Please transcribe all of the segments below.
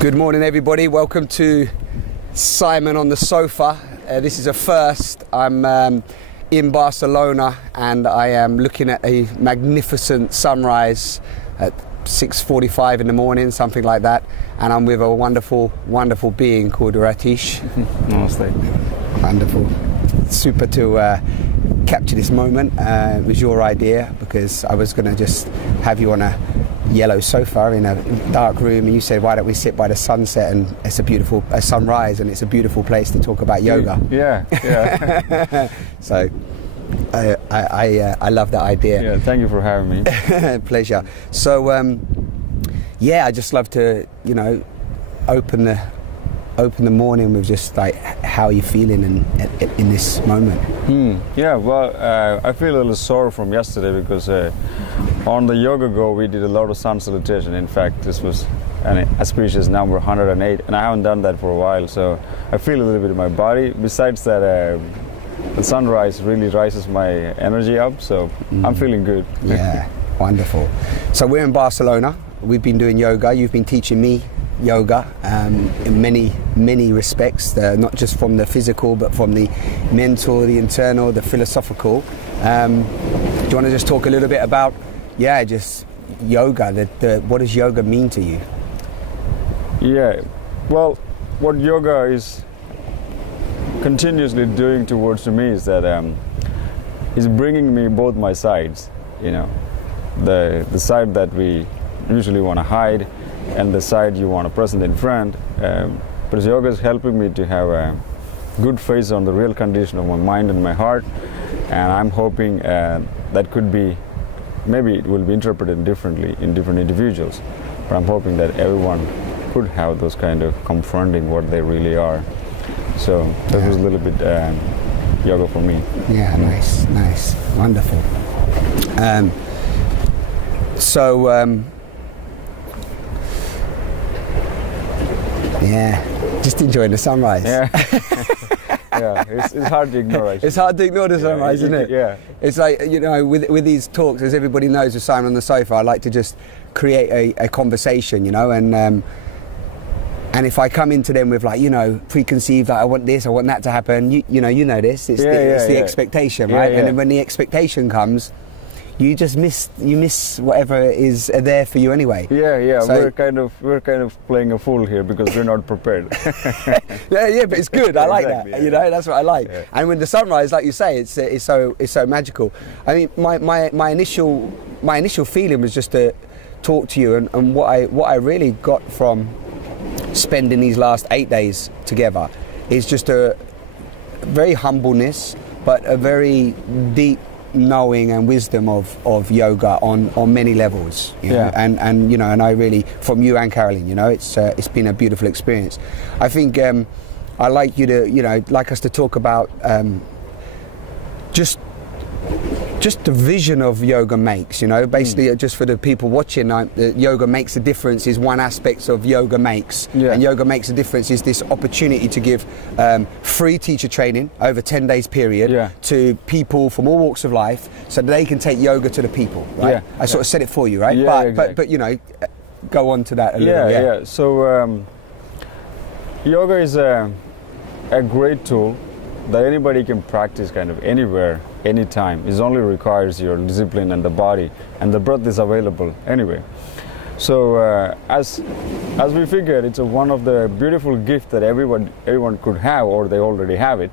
Good morning, everybody. Welcome to Simon on the Sofa. This is a first. I'm in Barcelona and I am looking at a magnificent sunrise at 6:45 in the morning, something like that. And I'm with a wonderful, wonderful being called Ratish. Namaste. Wonderful. Super to capture this moment. It was your idea because I was going to just have you on a yellow sofa in a dark room, and you said, why don't we sit by the sunset, and it's a beautiful sunrise, and it's a beautiful place to talk about yoga. Yeah. So I love that idea. Yeah, thank you for having me. Pleasure. So yeah, I just love to, you know, open the morning with just like how you're feeling in this moment. Yeah, well, I feel a little sore from yesterday because on the Yoga Go we did a lot of sun salutation. In fact, this was an auspicious number 108, and I haven't done that for a while, so I feel a little bit in my body. Besides that, the sunrise really rises my energy up, so I'm feeling good. Yeah, wonderful. So we're in Barcelona. We've been doing yoga. You've been teaching me yoga in many respects, not just from the physical but from the mental, the internal, the philosophical. Do you want to just talk a little bit about just yoga, what does yoga mean to you? Yeah, well, what yoga is continuously doing towards me is that is bringing me both my sides, you know, the side that we usually want to hide and the side you want to present in front. But yoga is helping me to have a good face on the real condition of my mind and my heart, and I'm hoping that could be, maybe it will be interpreted differently in different individuals, but I'm hoping that everyone could have those kind of confronting what they really are. So that was a little bit yoga for me. Yeah, nice, wonderful. Yeah, just enjoying the sunrise. Yeah. Yeah, it's hard to ignore, actually. It's hard to ignore the sunrise, isn't it? Yeah. It's like, you know, with these talks, as everybody knows with Simon on the Sofa, I like to just create a conversation, you know, and if I come into them with, like, you know, preconceived, like, I want this, I want that to happen, you know this, it's the expectation, right? Yeah. And then when the expectation comes, you just miss whatever is there for you anyway. Yeah. So, we're kind of playing a fool here because we're not prepared. yeah, but it's good. I like exactly, that. Yeah. You know, that's what I like. Yeah. And when the sunrise, like you say, it's so magical. I mean, my initial feeling was just to talk to you, and what I really got from spending these last 8 days together is just a very humbleness, but a very deep knowing and wisdom of yoga on many levels, you know? And you know, and I really, from you and Caroline, you know, it's been a beautiful experience. I think I like you to, you know, like us to talk about just the vision of yoga makes, you know, basically just for the people watching, yoga makes a difference is one aspect of yoga makes, and yoga makes a difference is this opportunity to give free teacher training over 10 days period to people from all walks of life so that they can take yoga to the people, right? I sort of said it for you, right? But you know, go on to that a little. Yeah. So yoga is a great tool that anybody can practice kind of anywhere, anytime. It only requires your discipline and the body, and the breath is available anyway. So as we figured, it's one of the beautiful gifts that everyone could have, or they already have it.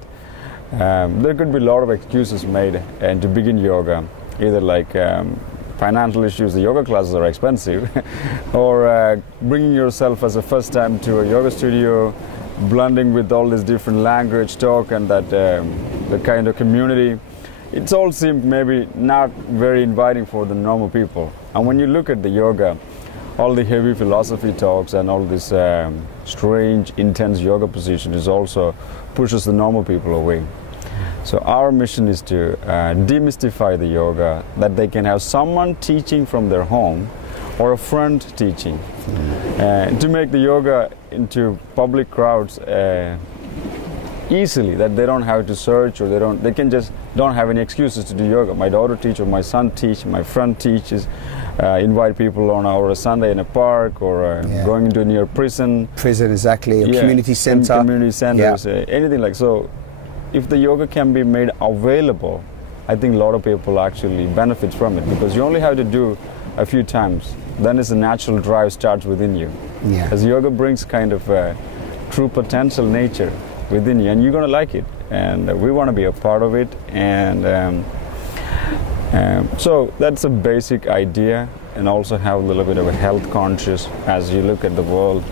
There could be a lot of excuses made and to begin yoga, either like financial issues, the yoga classes are expensive, or bringing yourself as a first time to a yoga studio, blending with all this different language talk and that the kind of community. It all seemed maybe not very inviting for the normal people. And when you look at the yoga, all the heavy philosophy talks and all this strange, intense yoga position is also pushes the normal people away. So our mission is to demystify the yoga, that they can have someone teaching from their home or a friend teaching, to make the yoga into public crowds easily, that they don't have to search, or they can just don't have any excuses to do yoga. My daughter teaches, my son teaches, my friend teaches, invite people on a Sunday in a park, or going into a near prison. Prison, exactly. A community center. Community centers, anything like so. If the yoga can be made available, I think a lot of people actually benefit from it, because you only have to do a few times. Then it's a natural drive starts within you. Yeah. As yoga brings kind of true potential nature within you, and you're gonna like it. And we want to be a part of it. And so that's a basic idea, and also have a little bit of a health conscious as you look at the world.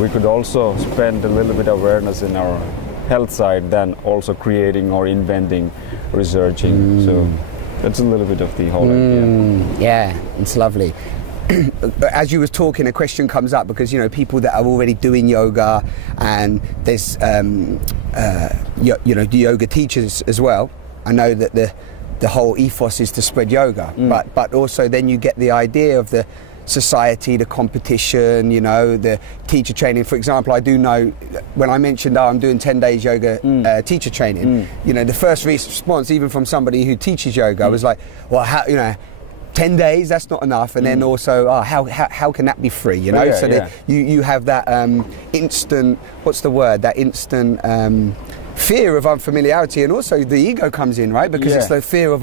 We could also spend a little bit of awareness in our health side, then also creating or inventing, researching. So that's a little bit of the whole idea. Yeah, it's lovely. As you was talking, a question comes up, because you know, people that are already doing yoga, and there's you know, the yoga teachers as well. I know that the whole ethos is to spread yoga, but also then you get the idea of the society, the competition, you know, the teacher training. For example, I do know when I mentioned I'm doing 10 days yoga teacher training, you know, the first response even from somebody who teaches yoga was like, well, how, you know, 10 days, that's not enough. And then also, how can that be free, you know? You have that instant, what's the word, that instant fear of unfamiliarity, and also the ego comes in, right? Because it's the fear of,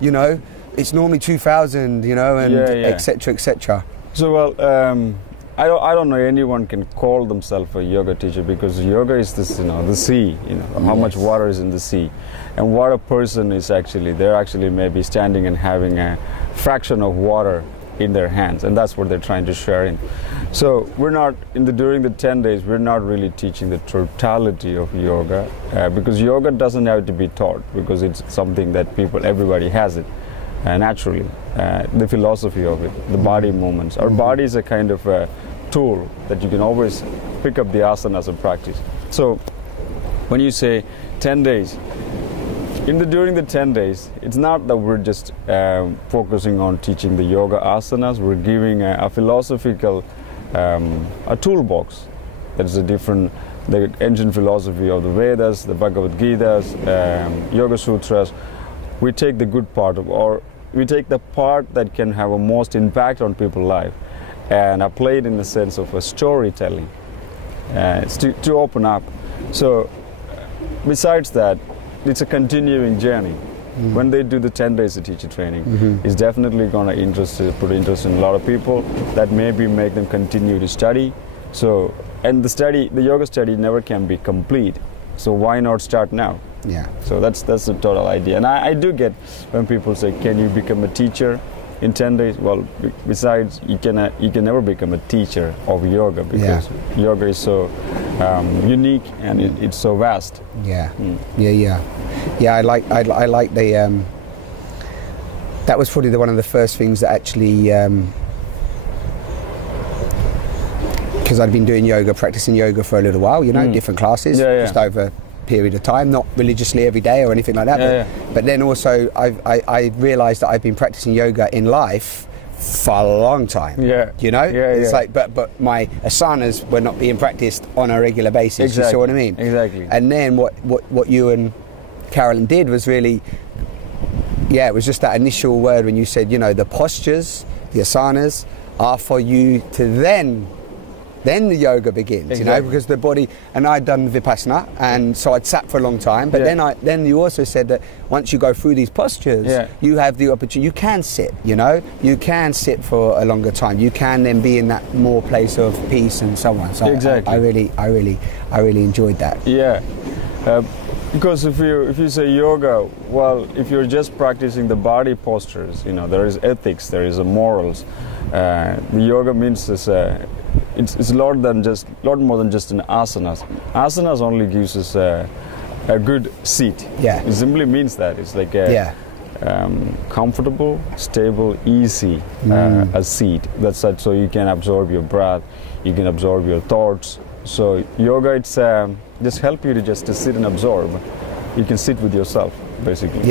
you know, it's normally 2,000, you know, and etc., etc. So, well, I don't know anyone can call themselves a yoga teacher, because yoga is this, you know, the sea, you know, how much water is in the sea, and what a person is actually, they're actually maybe standing and having a fraction of water in their hands, and that's what they're trying to share in. So we're not during the 10 days, we're not really teaching the totality of yoga, because yoga doesn't have to be taught, because it's something that everybody has it naturally. The philosophy of it, the body movements. Our body is a kind of a tool that you can always pick up the asanas and practice. So when you say 10 days, during the 10 days, it's not that we're just focusing on teaching the yoga asanas. We're giving a philosophical, a toolbox that is the ancient philosophy of the Vedas, the Bhagavad Gitas, Yoga Sutras. We take the good part we take the part that can have a most impact on people's life, and apply it in the sense of a storytelling, to open up. So besides that, it's a continuing journey. When they do the 10 days of teacher training, it's definitely going to put interest in a lot of people, that maybe make them continue to study. So, and the yoga study never can be complete. So why not start now? Yeah. So that's the total idea. And I do get when people say, can you become a teacher in 10 days? Well, besides, you can never become a teacher of yoga, because yoga is so unique, and it's so vast. Yeah. I like the that was probably one of the first things that actually, because I'd been doing yoga, practicing yoga for a little while, you know, different classes, just over a period of time, not religiously every day or anything like that. But then also I realised that I've been practicing yoga in life for a long time. You know? It's like, but my asanas were not being practiced on a regular basis. Exactly. You see what I mean? Exactly. And then what you and Carolyn did was really, it was just that initial word when you said, you know, the postures, the asanas are for you to then the yoga begins, you know, because the body, and I'd done Vipassana, and so I'd sat for a long time, but then you also said that once you go through these postures, you have the opportunity, you can sit, you know, you can sit for a longer time, you can then be in that more place of peace and so on. So I really enjoyed that. Because if you say yoga, well, if you're just practicing the body postures, you know, there is ethics, there is morals. The yoga means it's a lot more than just an asanas. Asanas only gives us a good seat. It simply means that it's like a comfortable, stable, easy a seat. That's such, so you can absorb your breath, you can absorb your thoughts. So yoga, it's just help you to sit and absorb. You can sit with yourself, basically.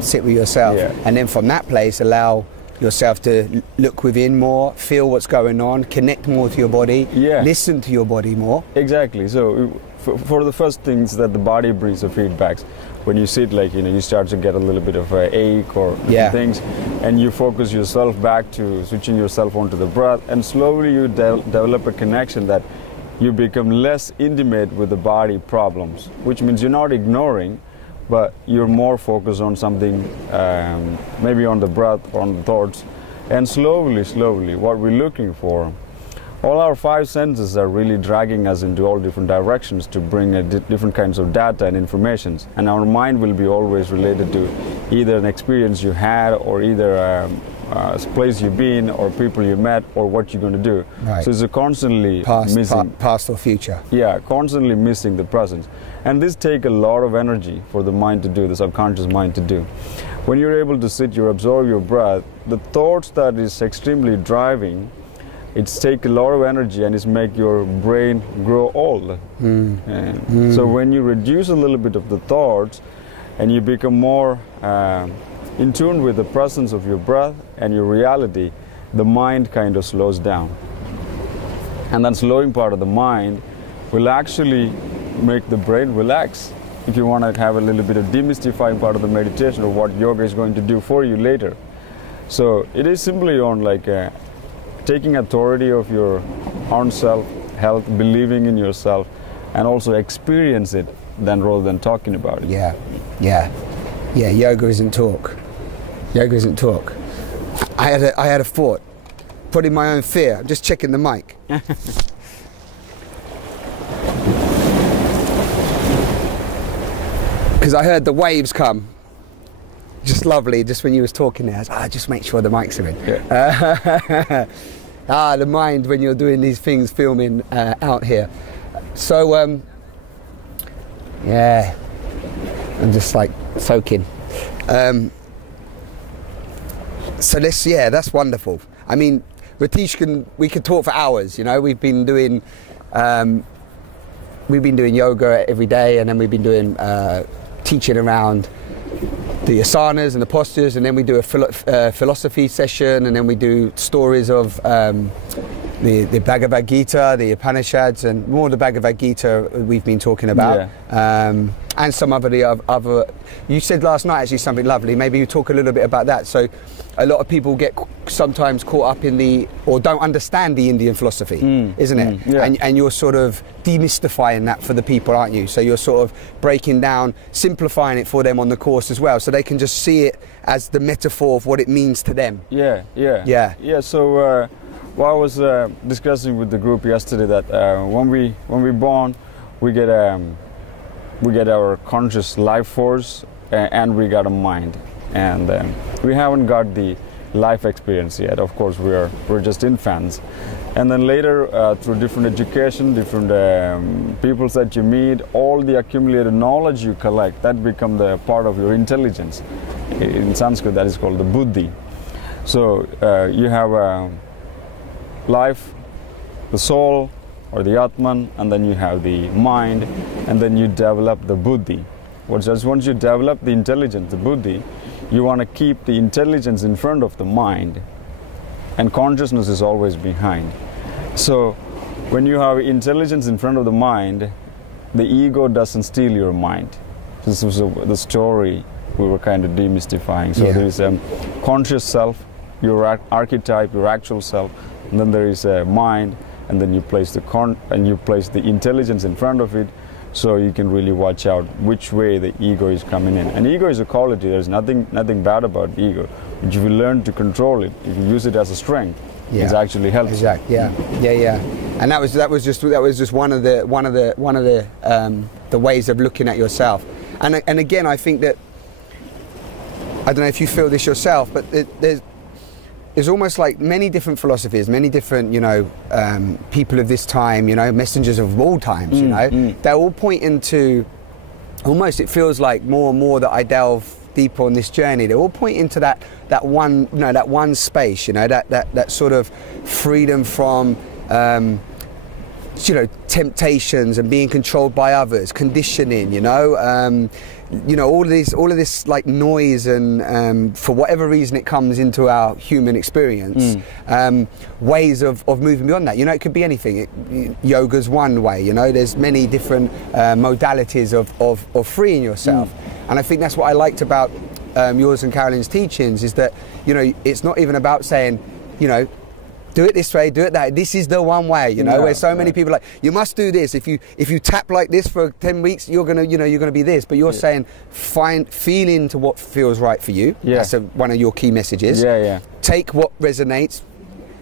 Sit with yourself, and then from that place allow yourself to look within more, feel what's going on, connect more to your body, listen to your body more. Exactly. So for the first things that the body brings the feedbacks. When you sit, like, you start to get a little bit of an ache or things, and you focus yourself back to switching yourself onto the breath, and slowly you develop a connection that you become less intimate with the body problems, which means you're not ignoring, but you're more focused on something, maybe on the breath or on the thoughts, and slowly, what we're looking for. All our 5 senses are really dragging us into all different directions to bring different kinds of data and information. And our mind will be always related to either an experience you had, or either a place you've been, or people you met, or what you're going to do. Right. So it's a constantly past or future. Yeah, constantly missing the present. And this takes a lot of energy for the mind to do, the subconscious mind to do. When you're able to sit, you absorb your breath, the thoughts that is extremely driving, it's take a lot of energy, and it's make your brain grow old. So when you reduce a little bit of the thoughts, and you become more in tune with the presence of your breath and your reality, the mind kind of slows down. And that slowing part of the mind will actually make the brain relax. If you want to have a little bit of demystifying part of the meditation, or what yoga is going to do for you later. So it is simply on like taking authority of your own self, health, believing in yourself, and also experience it, then rather than talking about it. Yeah, yoga isn't talk. Yoga isn't talk. I had a thought, probably my own fear. I'm just checking the mic. Because I heard the waves come. Just lovely, just when you was talking there, I was, just make sure the mics are in. Yeah. The mind when you're doing these things, filming out here. So, yeah, I'm just like soaking. So that's wonderful. I mean, Ratish, we could talk for hours, we've been doing yoga every day, and then we've been doing teaching around the asanas and the postures, and then we do a philosophy session, and then we do stories of the Bhagavad Gita, the Upanishads, and more the Bhagavad Gita we've been talking about. And some other, you said last night actually something lovely, maybe you talk a little bit about that. So a lot of people get sometimes caught up in or don't understand the Indian philosophy, isn't it? Yeah. And you're sort of demystifying that for the people, aren't you? So you're sort of breaking down, simplifying it for them on the course as well, so they can just see it as the metaphor of what it means to them. Yeah. So I was discussing with the group yesterday that when we born, we get our conscious life force, and we got a mind, and we haven't got the life experience yet. Of course, we're just infants, and then later through different education, different people that you meet, all the accumulated knowledge you collect, that become the part of your intelligence. In Sanskrit, that is called the buddhi. So you have life, the soul, or the Atman, and then you have the mind, and then you develop the buddhi. Once you develop the intelligence, the buddhi, you want to keep the intelligence in front of the mind, and consciousness is always behind. So when you have intelligence in front of the mind, the ego doesn't steal your mind. This was the story we were kind of demystifying. So there is a conscious self, your archetype, your actual self, and then there is a mind, and then you place the intelligence in front of it, so you can really watch out which way the ego is coming in. And ego is a quality. There's nothing bad about ego. But if you learn to control it, if you use it as a strength, it's actually helpful. Exactly. Yeah. And that was just one of the ways of looking at yourself. And again, I think that, I don't know if you feel this yourself, but there's almost like many different philosophies, many different, people of this time, messengers of all times, they're all pointing to, almost it feels like more and more that I delve deeper on this journey, they're all pointing to that one space, that sort of freedom from temptations and being controlled by others, conditioning, all of this like noise, and for whatever reason it comes into our human experience, ways of moving beyond that. It could be anything. Yoga's one way. There's many different modalities of freeing yourself, and I think that's what I liked about yours and Caroline's teachings, is that it's not even about saying do it this way, do it that. This is the one way, where so many people are like, you must do this. If you tap like this for 10 weeks, you're gonna be this. But you're saying feel into what feels right for you. Yeah. That's one of your key messages. Yeah. Take what resonates,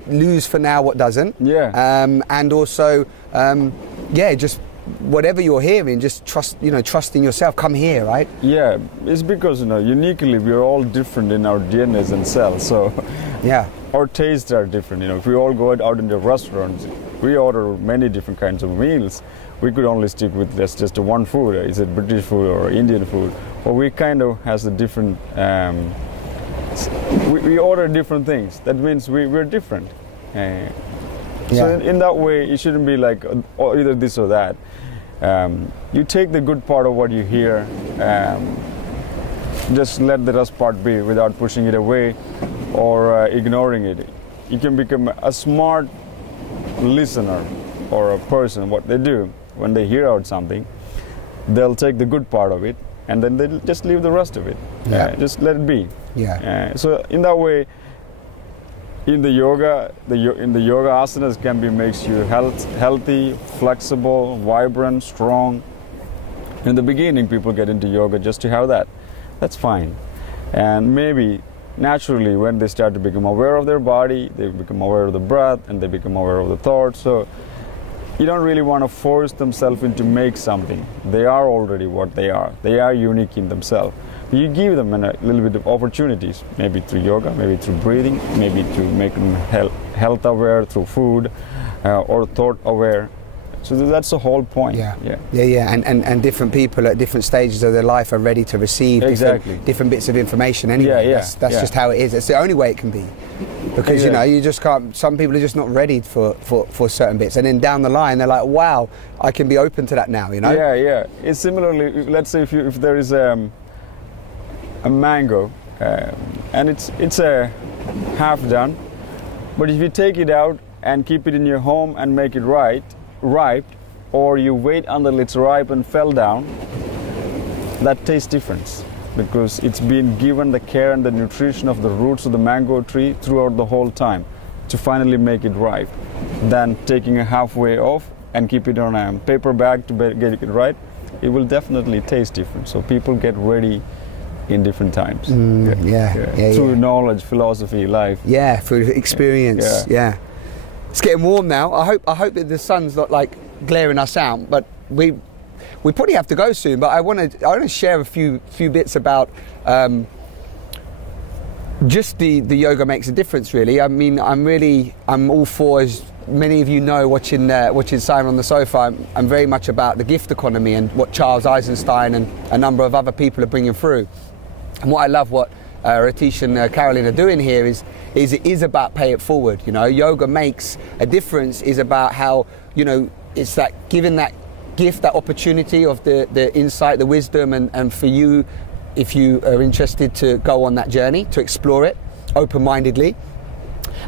lose for now what doesn't. Yeah. And also, just whatever you're hearing, just trust in yourself. Come here, right? Yeah, it's because uniquely we're all different in our DNAs and cells. So yeah. Our tastes are different. If we all go out into restaurants, we order many different kinds of meals. We could only stick with just one food. Is it British food or Indian food? Or we kind of has a different. We order different things. That means we're different. So in that way, it shouldn't be like either this or that. You take the good part of what you hear. Just let the rest part be without pushing it away or ignoring it. You can become a smart listener or a person. What they do when they hear out something, they'll take the good part of it and then they'll just leave the rest of it. Just let it be. So in that way, in the yoga, in the yoga asanas makes you healthy, flexible, vibrant, strong. In the beginning, people get into yoga just to have that. That's fine. And maybe naturally, when they start to become aware of their body, they become aware of the breath, and they become aware of the thoughts. So you don't really want to force themselves into make something. They are already what they are. They are unique in themselves. You give them a little bit of opportunities, maybe through yoga, maybe through breathing, maybe to make them health aware through food, or thought aware. So that's the whole point. And different people at different stages of their life are ready to receive different bits of information anyway. That's just how it is. It's the only way it can be. Because you just can't, some people are just not ready for certain bits, and then down the line they're like, wow, I can be open to that now, It's similarly, let's say if there is a mango and it's a half done, but if you take it out and keep it in your home and make it ripe, or you wait until it's ripe and fell down, that tastes different because it's been given the care and the nutrition of the roots of the mango tree throughout the whole time to finally make it ripe. Than taking a halfway off and keep it on a paper bag to get it right, it will definitely taste different. So people get ready in different times. Through knowledge, philosophy, life. Through experience. It's getting warm now. I hope that the sun's not like glaring us out, but we probably have to go soon. But I want to share a few bits about just the yoga makes a difference. Really, I mean, I'm all for, as many of you know, watching Simon on the Sofa. I'm very much about the gift economy and what Charles Eisenstein and a number of other people are bringing through. And what I love, what Ratish and Caroline are doing here is it is about pay it forward. Yoga makes a difference is about how, it's that giving that gift, that opportunity of the insight, the wisdom, and for you, if you are interested to go on that journey, to explore it open-mindedly,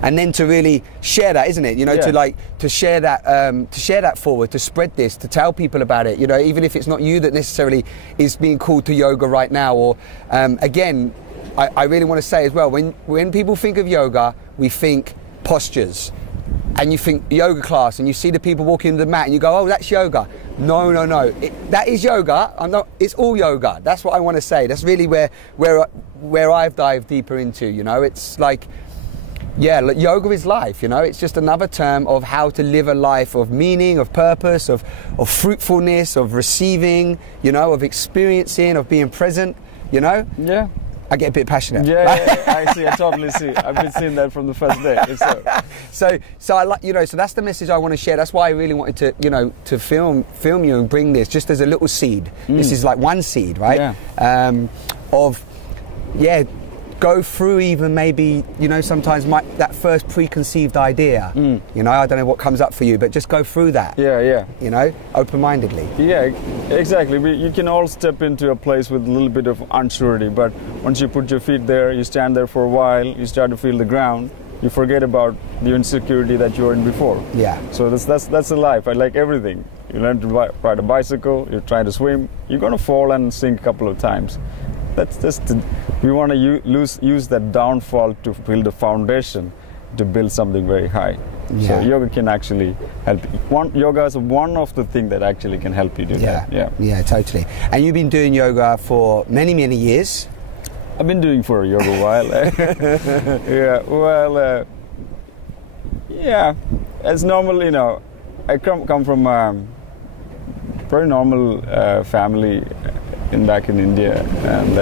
and then to really share that, isn't it? To share that forward, to spread this, to tell people about it. Even if it's not you that necessarily is being called to yoga right now, or again. I really want to say as well, when people think of yoga, we think postures. And you think yoga class, and you see the people walking the mat, and you go, oh, that's yoga. No. That is yoga. It's all yoga. That's what I want to say. That's really where I've dived deeper into, It's like, yoga is life, It's just another term of how to live a life of meaning, of purpose, of fruitfulness, of receiving, of experiencing, of being present, Yeah. I get a bit passionate. I see. I totally see. I've been seeing that from the first day. So I like, so that's the message I want to share. That's why I really wanted to, to film you and bring this just as a little seed. This is like one seed, right? go through even maybe, you know, sometimes that first preconceived idea, you know, I don't know what comes up for you, but just go through that. Yeah. You know, open-mindedly. Yeah, exactly. You can all step into a place with a little bit of uncertainty, but once you put your feet there, you stand there for a while, you start to feel the ground, you forget about the insecurity that you were in before. Yeah. So that's the life. I like everything. You learn to ride a bicycle, you try to swim, you're going to fall and sink a couple of times. That's just, we want to use that downfall to build a foundation to build something very high. Yeah. So yoga can actually help you. Yoga is one of the things that actually can help you do that. Yeah, totally. And you've been doing yoga for many, many years? I've been doing for yoga a while. It's normal, you know. I come from a very normal family back in India, and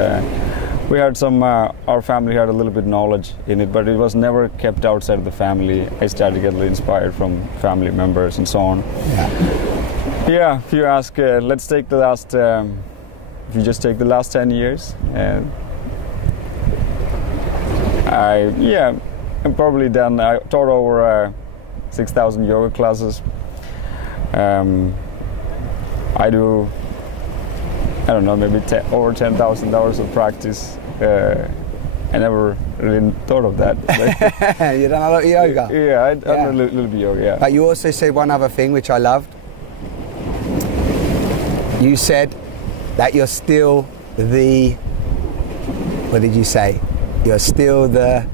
we had our family had a little bit knowledge in it, but it was never kept outside of the family. I started to get a little inspired from family members and so on. Yeah, if you ask, let's take the last, if you just take the last 10 years, I've probably done, I taught over 6,000 yoga classes. I do, I don't know, maybe over 10,000 hours of practice. I never really thought of that. You done a lot of yoga? Yeah, I done a little bit of yoga, yeah. But you also said one other thing which I loved. You said that you're still the, what did you say? You're still the...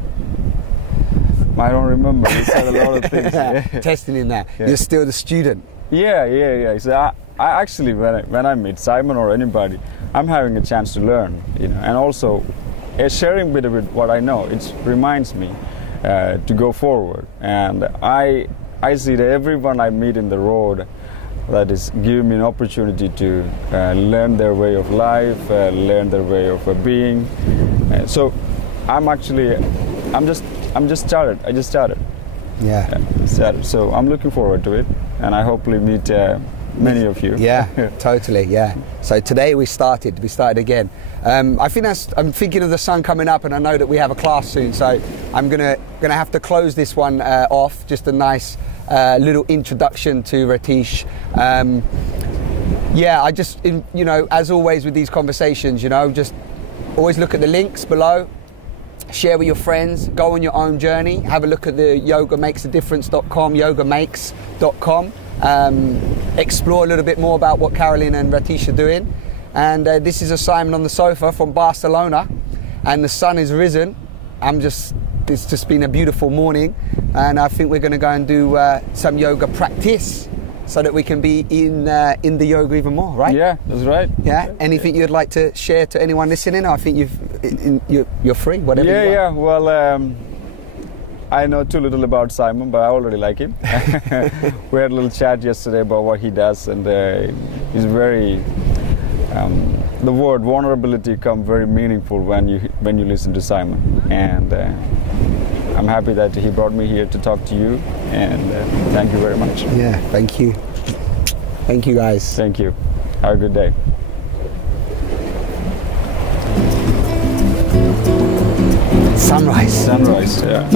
I don't remember. You said a lot of things. Testing in there. Yeah. You're still the student. Yeah. So I actually, when I meet Simon or anybody, I'm having a chance to learn, you know, and also sharing a bit of what I know. It reminds me to go forward, and I see that everyone I meet in the road, that is giving me an opportunity to learn their way of life, learn their way of being. So I just started. Yeah. So I'm looking forward to it, and I hopefully meet many of you. Yeah, totally. Yeah. So today we started again. I'm thinking of the sun coming up, and I know that we have a class soon. So I'm gonna have to close this one off. Just a nice little introduction to Ratish. I just, you know, as always with these conversations, you know, just always look at the links below. Share with your friends, go on your own journey, have a look at the yogamakes.com, yogamakes.com, explore a little bit more about what Carolyn and Ratish are doing. And this is a Simon on the sofa from Barcelona, and the sun is risen. It's just been a beautiful morning, and I think we're going to go and do some yoga practice so that we can be in the yoga even more, right? Yeah, that's right. Yeah. Anything you'd like to share to anyone listening? I think you're free. Whatever. Yeah. Well, I know too little about Simon, but I already like him. We had a little chat yesterday about what he does, and he's very. The word vulnerability comes very meaningful when you listen to Simon, and I'm happy that he brought me here to talk to you, and thank you very much. Yeah, thank you. Thank you, guys. Thank you. Have a good day. Sunrise. Sunrise, yeah.